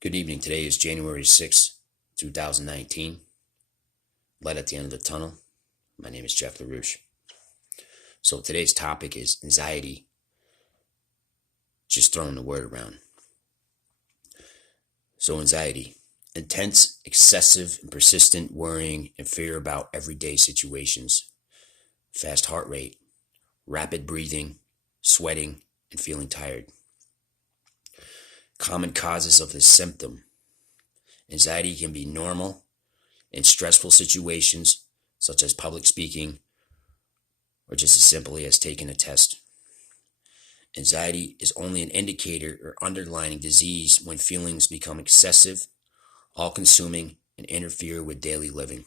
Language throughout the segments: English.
Good evening. Today is January 6th, 2019. Light at the end of the tunnel. My name is Jeff LaRouche. So today's topic is anxiety. Just throwing the word around. So anxiety. Intense, excessive, and persistent worrying and fear about everyday situations. Fast heart rate. Rapid breathing. Sweating and feeling tired. Common causes of this symptom. Anxiety can be normal in stressful situations such as public speaking or just as simply as taking a test. Anxiety is only an indicator or underlying disease when feelings become excessive, all-consuming, and interfere with daily living.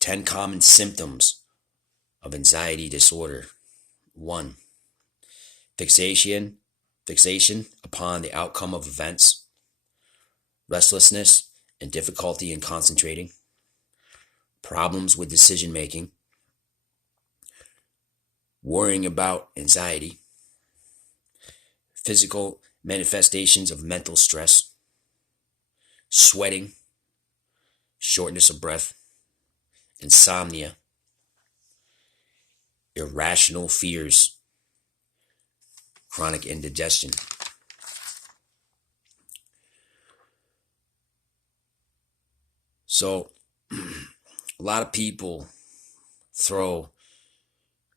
10 common symptoms of anxiety disorder. 1. Fixation upon the outcome of events, restlessness and difficulty in concentrating, problems with decision making, worrying about anxiety, physical manifestations of mental stress, sweating, shortness of breath, insomnia, irrational fears, chronic indigestion. So, a lot of people throw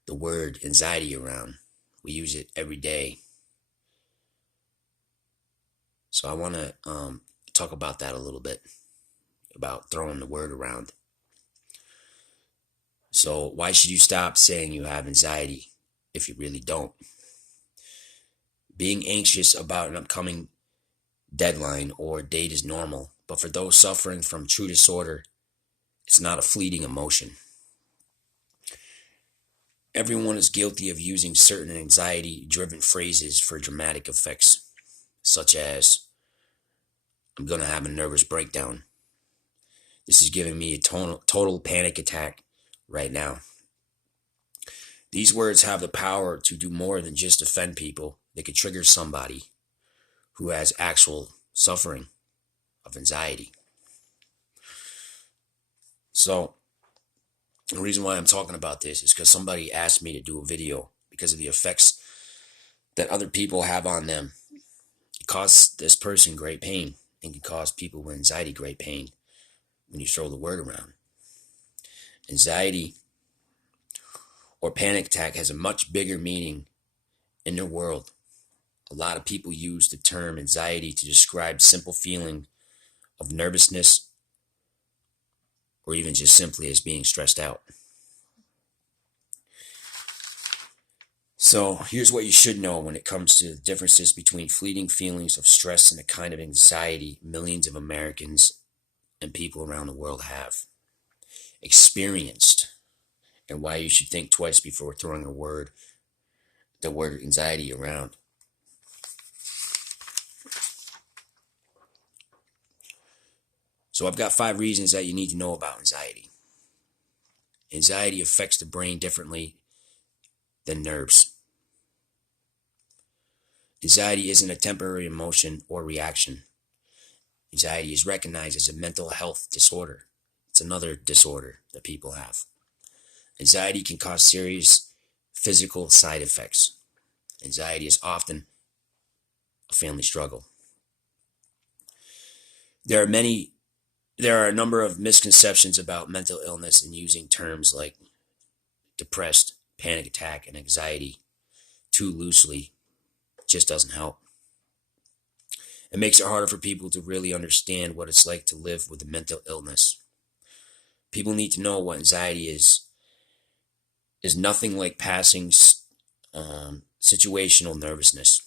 the word anxiety around. We use it every day. So I want to talk about that a little bit, about throwing the word around. So why should you stop saying you have anxiety if you really don't? Being anxious about an upcoming deadline or date is normal, but for those suffering from true disorder, it's not a fleeting emotion. Everyone is guilty of using certain anxiety-driven phrases for dramatic effects, such as, I'm going to have a nervous breakdown. This is giving me a total panic attack right now. These words have the power to do more than just offend people. They could trigger somebody who has actual suffering of anxiety. So, the reason why I'm talking about this is because somebody asked me to do a video because of the effects that other people have on them. It causes this person great pain and can cause people with anxiety great pain when you throw the word around. Anxiety or panic attack has a much bigger meaning in the world. A lot of people use the term anxiety to describe simple feeling of nervousness or even just simply as being stressed out. So here's what you should know when it comes to the differences between fleeting feelings of stress and the kind of anxiety millions of Americans and people around the world have experienced, and why you should think twice before throwing the word anxiety around. So I've got 5 reasons that you need to know about anxiety. Anxiety affects the brain differently than nerves. Anxiety isn't a temporary emotion or reaction. Anxiety is recognized as a mental health disorder. It's another disorder that people have. Anxiety can cause serious physical side effects. Anxiety is often a family struggle. There are a number of misconceptions about mental illness, and using terms like depressed, panic attack, and anxiety too loosely just doesn't help. It makes it harder for people to really understand what it's like to live with a mental illness. People need to know what anxiety is nothing like passing situational nervousness.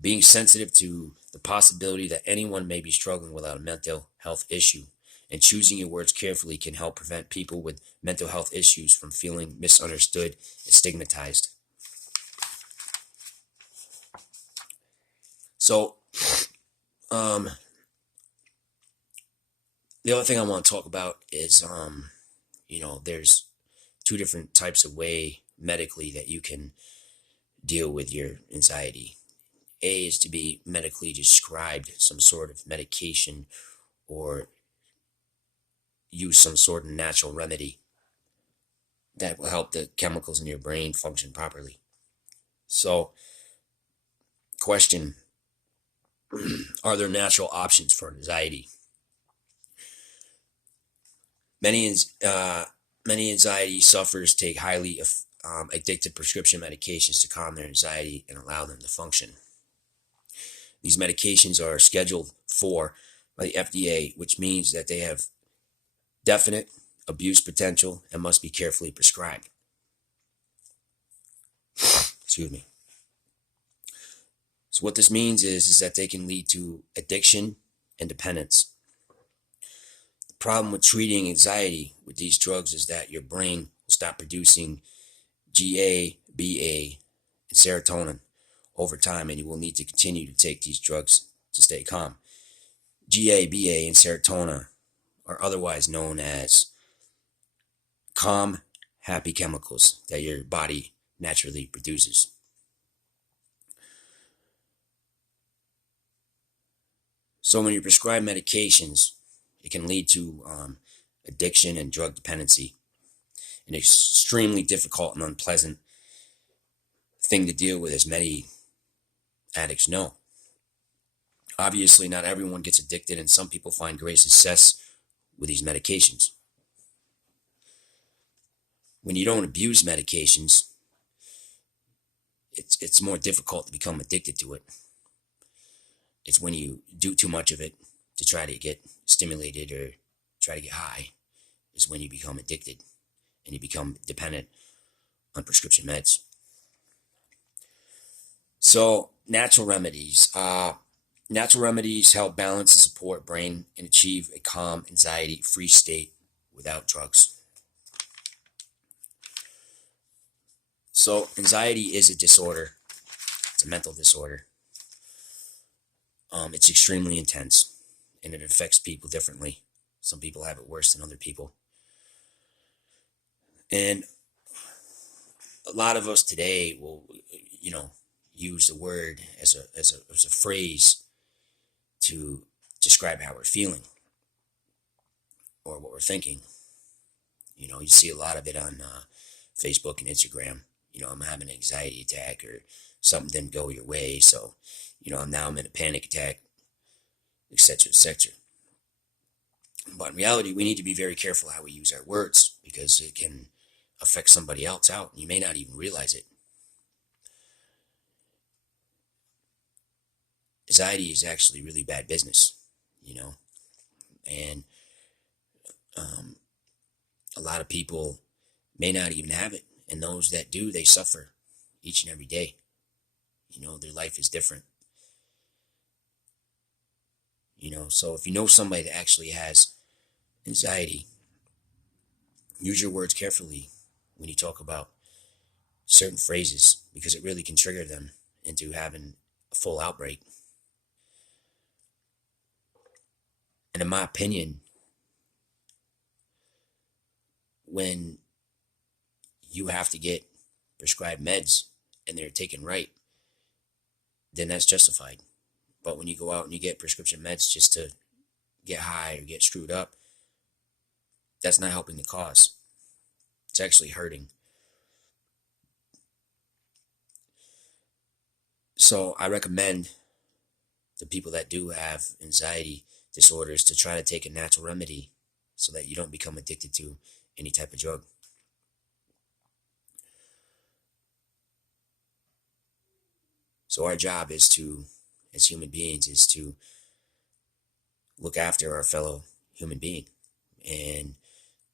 Being sensitive to the possibility that anyone may be struggling with a mental health issue and choosing your words carefully can help prevent people with mental health issues from feeling misunderstood and stigmatized. So, the other thing I want to talk about is, there's 2 different types of way medically that you can deal with your anxiety. A is to be medically prescribed some sort of medication or use some sort of natural remedy that will help the chemicals in your brain function properly. So, question, are there natural options for anxiety? Many anxiety sufferers take highly addictive prescription medications to calm their anxiety and allow them to function. These medications are scheduled for by the FDA, which means that they have definite abuse potential and must be carefully prescribed. Excuse me. So what this means is that they can lead to addiction and dependence. The problem with treating anxiety with these drugs is that your brain will stop producing GABA and serotonin over time, and you will need to continue to take these drugs to stay calm. GABA and serotonin are otherwise known as calm, happy chemicals that your body naturally produces. So when you prescribe medications, it can lead to addiction and drug dependency. An extremely difficult and unpleasant thing to deal with, as many addicts know. Obviously, not everyone gets addicted, and some people find great success with these medications. When you don't abuse medications, it's more difficult to become addicted to it. It's when you do too much of it to try to get stimulated or try to get high, is when you become addicted and you become dependent on prescription meds. So natural remedies. Natural remedies help balance and support brain and achieve a calm, anxiety-free state without drugs. So anxiety is a disorder. It's a mental disorder. It's extremely intense, and it affects people differently. Some people have it worse than other people. And a lot of us today will, use the word as a phrase to describe how we're feeling or what we're thinking. You see a lot of it on Facebook and Instagram. I'm having an anxiety attack, or something didn't go your way, so now I'm in a panic attack, etc., etc. But in reality, we need to be very careful how we use our words, because it can affect somebody else out, and you may not even realize it. Anxiety is actually really bad business, and a lot of people may not even have it, and those that do, they suffer each and every day. Their life is different. So if you know somebody that actually has anxiety, use your words carefully when you talk about certain phrases, because it really can trigger them into having a full outbreak. And in my opinion, when you have to get prescribed meds and they're taken right, then that's justified. But when you go out and you get prescription meds just to get high or get screwed up, that's not helping the cause. It's actually hurting. So I recommend the people that do have anxiety disorders to try to take a natural remedy so that you don't become addicted to any type of drug. So our job is to, as human beings, is to look after our fellow human being and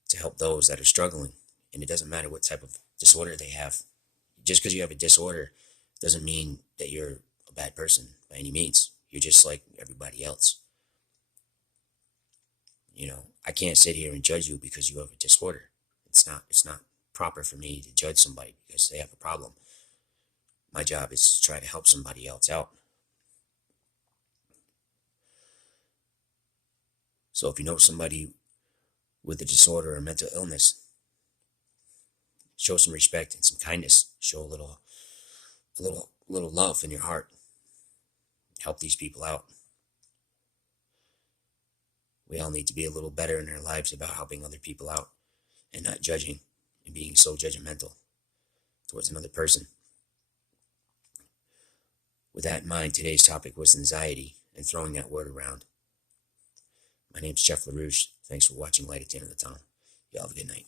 to help those that are struggling. And it doesn't matter what type of disorder they have. Just because you have a disorder doesn't mean that you're a bad person by any means. You're just like everybody else. I can't sit here and judge you because you have a disorder. It's not proper for me to judge somebody because they have a problem. My job is to try to help somebody else out. So if you know somebody with a disorder or mental illness, show some respect and some kindness. Show a little love in your heart. help these people out. We all need to be a little better in our lives about helping other people out and not judging and being so judgmental towards another person. With that in mind, today's topic was anxiety and throwing that word around. My name's Jeff LaRouche. Thanks for watching Light at the End of the Tunnel. Y'all have a good night.